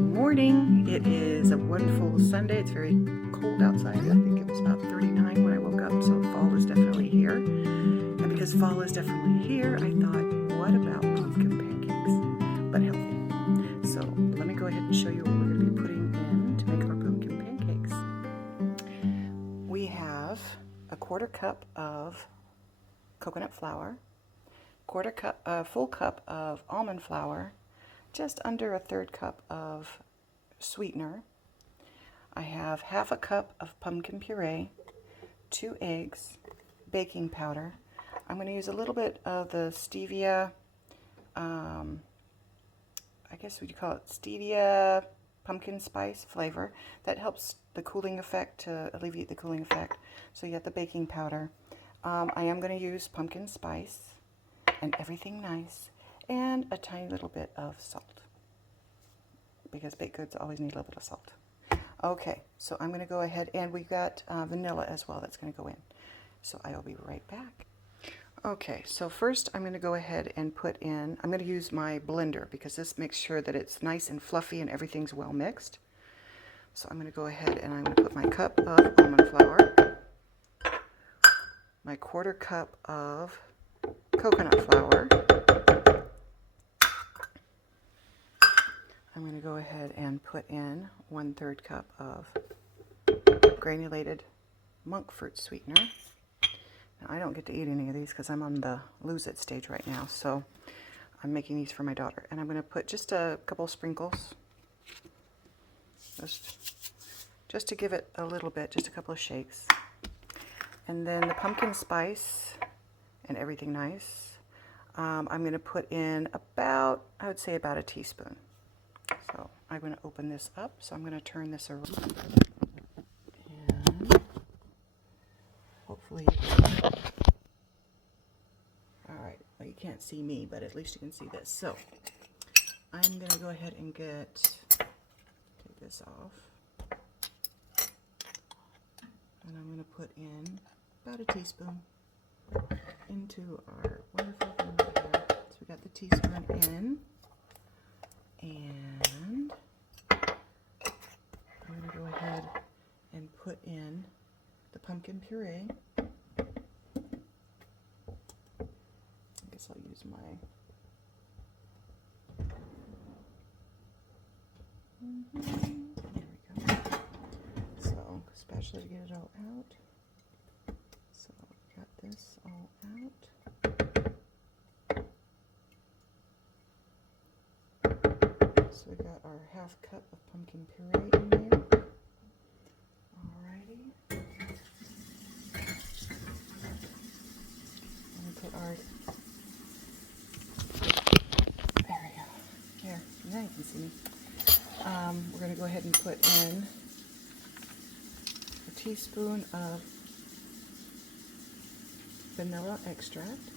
morning. It is a wonderful Sunday. It's very cold outside. I think it was about 39 when I woke up, so fall is definitely here. And because fall is definitely here, I thought, what about pumpkin pancakes? But healthy. So let me go ahead and show you what we're going to be putting in to make our pumpkin pancakes. We have a quarter cup of coconut flour, full cup of almond flour, just under a third cup of sweetener. I have half a cup of pumpkin puree, 2 eggs, baking powder. I'm going to use a little bit of the stevia, I guess we'd call it stevia pumpkin spice flavor. That helps the cooling effect, to alleviate the cooling effect. So you got the baking powder. I am going to use pumpkin spice and everything nice, and a tiny little bit of salt, because baked goods always need a little bit of salt. Okay, so I'm going to go ahead, and we've got vanilla as well that's going to go in. So I'll be right back. Okay, so first I'm going to go ahead and I'm going to use my blender, because this makes sure that it's nice and fluffy and everything's well mixed. So I'm going to go ahead and I'm going to put my cup of almond flour, my quarter cup of coconut flour. I'm going to go ahead and put in 1/3 cup of granulated monk fruit sweetener. Now, I don't get to eat any of these because I'm on the lose it stage right now, so I'm making these for my daughter. And I'm going to put just a couple sprinkles, just to give it a little bit, just a couple of shakes. And then the pumpkin spice and everything nice, I'm going to put in about, I would say about a teaspoon. So I'm going to open this up, so I'm going to turn this around. And hopefully, alright, well, you can't see me, but at least you can see this. So I'm going to go ahead and take this off. And I'm going to put in about a teaspoon into our wonderful vanilla here. So we got the teaspoon in, and I'm going to go ahead and put in the pumpkin puree. I guess I'll use my there we go. So especially to get it all out. So got this all out. So we got our half cup of pumpkin puree in there. Alrighty. I'm going to put our, there we go. Here, now you can see me. We're going to go ahead and put in a teaspoon of vanilla extract.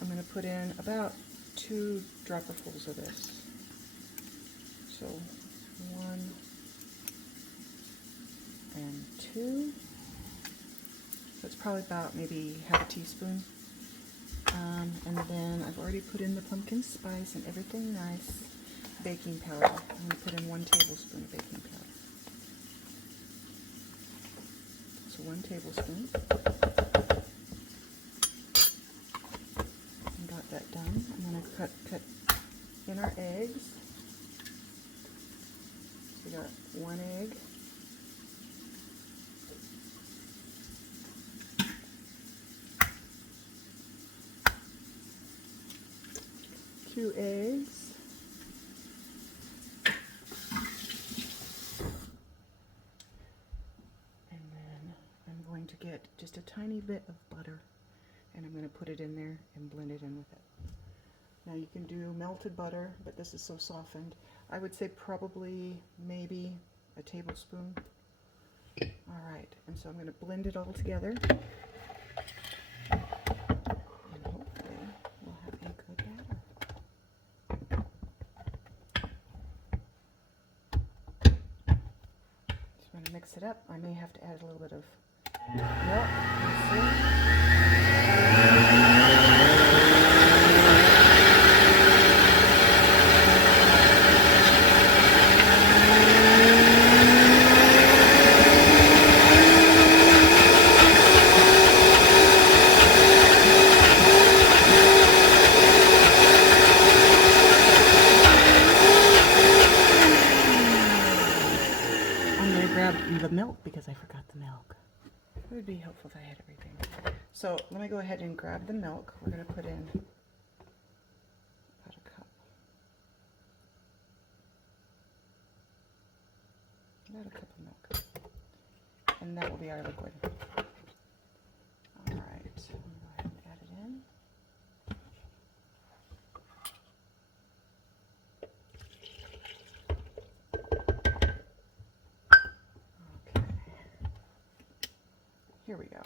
I'm going to put in about 2 dropperfuls of this. So 1 and 2. So it's probably about maybe half a teaspoon. And then I've already put in the pumpkin spice and everything nice. Baking powder. I'm going to put in 1 tablespoon of baking powder. So 1 tablespoon. Got that done. I'm going to cut in our eggs. So we got 1 egg. Two eggs. And then I'm going to get just a tiny bit of butter, and I'm going to put it in there and blend it in with it. Now you can do melted butter, but this is so softened. I would say probably maybe a tablespoon. Alright, and so I'm going to blend it all together. And hopefully we'll have a good batter. Just going to mix it up. I may have to add a little bit of milk. Let's see. So let me go ahead and grab the milk. We're going to put in about a cup. About a cup of milk. And that will be our liquid. All right, so I'm going to go ahead and add it in. Okay. Here we go.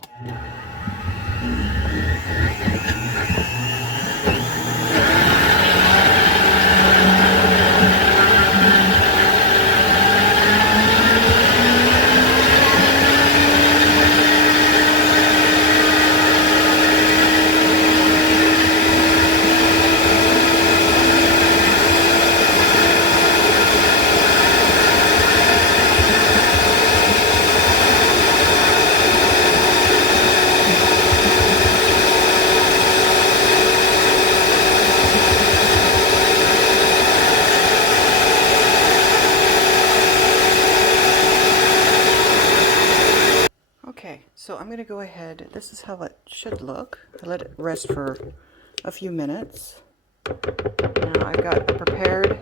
Okay, so I'm going to go ahead. This is how it should look. I let it rest for a few minutes. Now I've got a prepared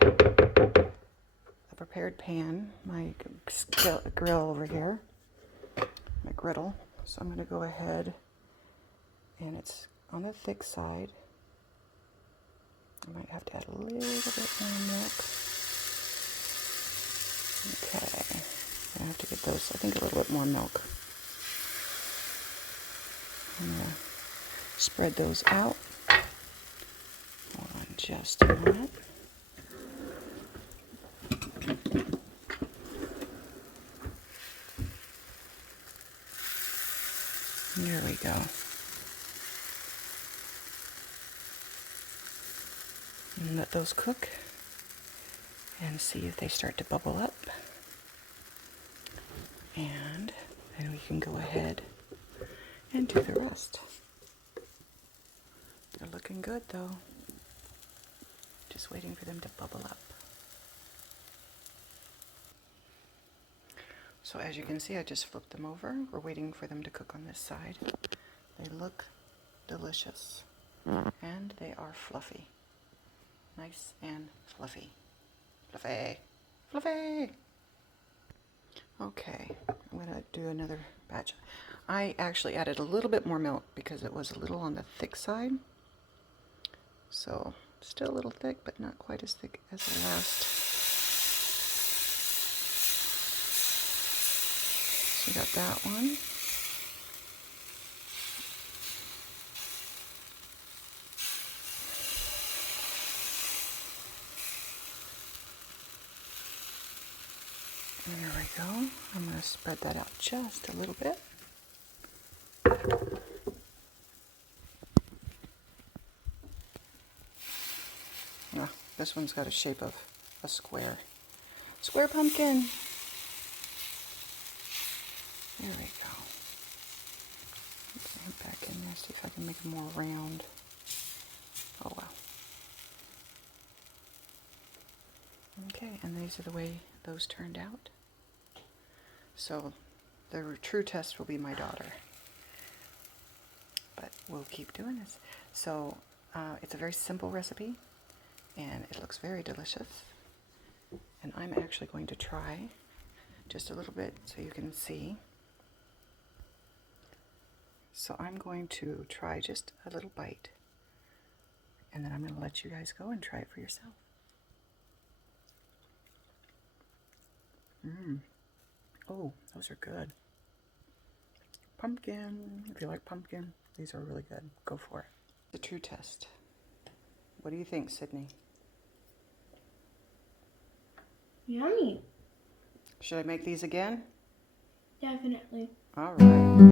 pan, my grill over here, my griddle. So I'm going to go ahead, and it's on the thick side. I might have to add a little bit more milk. Okay, I have to get those, I think a little bit more milk. I'm going to spread those out. Hold on just a minute. There we go. And let those cook and see if they start to bubble up. And then we can go ahead and do the rest. They're looking good though. Just waiting for them to bubble up. So as you can see, I just flipped them over. We're waiting for them to cook on this side. They look delicious. And they are fluffy. Nice and fluffy. Fluffy. Fluffy! Okay, I'm going to do another batch. I actually added a little bit more milk because it was a little on the thick side. So, still a little thick, but not quite as thick as the last. So we got that one. There we go. I'm going to spread that out just a little bit. Oh, this one's got a shape of a square. Square pumpkin. There we go. Let's get it back in there, see if I can make it more round. Oh wow. Okay, and these are the way those turned out. So the true test will be my daughter. But we'll keep doing this. So it's a very simple recipe, and it looks very delicious. And I'm actually going to try just a little bit so you can see. So I'm going to try just a little bite, and then I'm going to let you guys go and try it for yourself. Oh, those are good. Pumpkin. If you like pumpkin, these are really good. Go for it. The true test. What do you think, Sydney? Yummy. Should I make these again? Definitely. All right.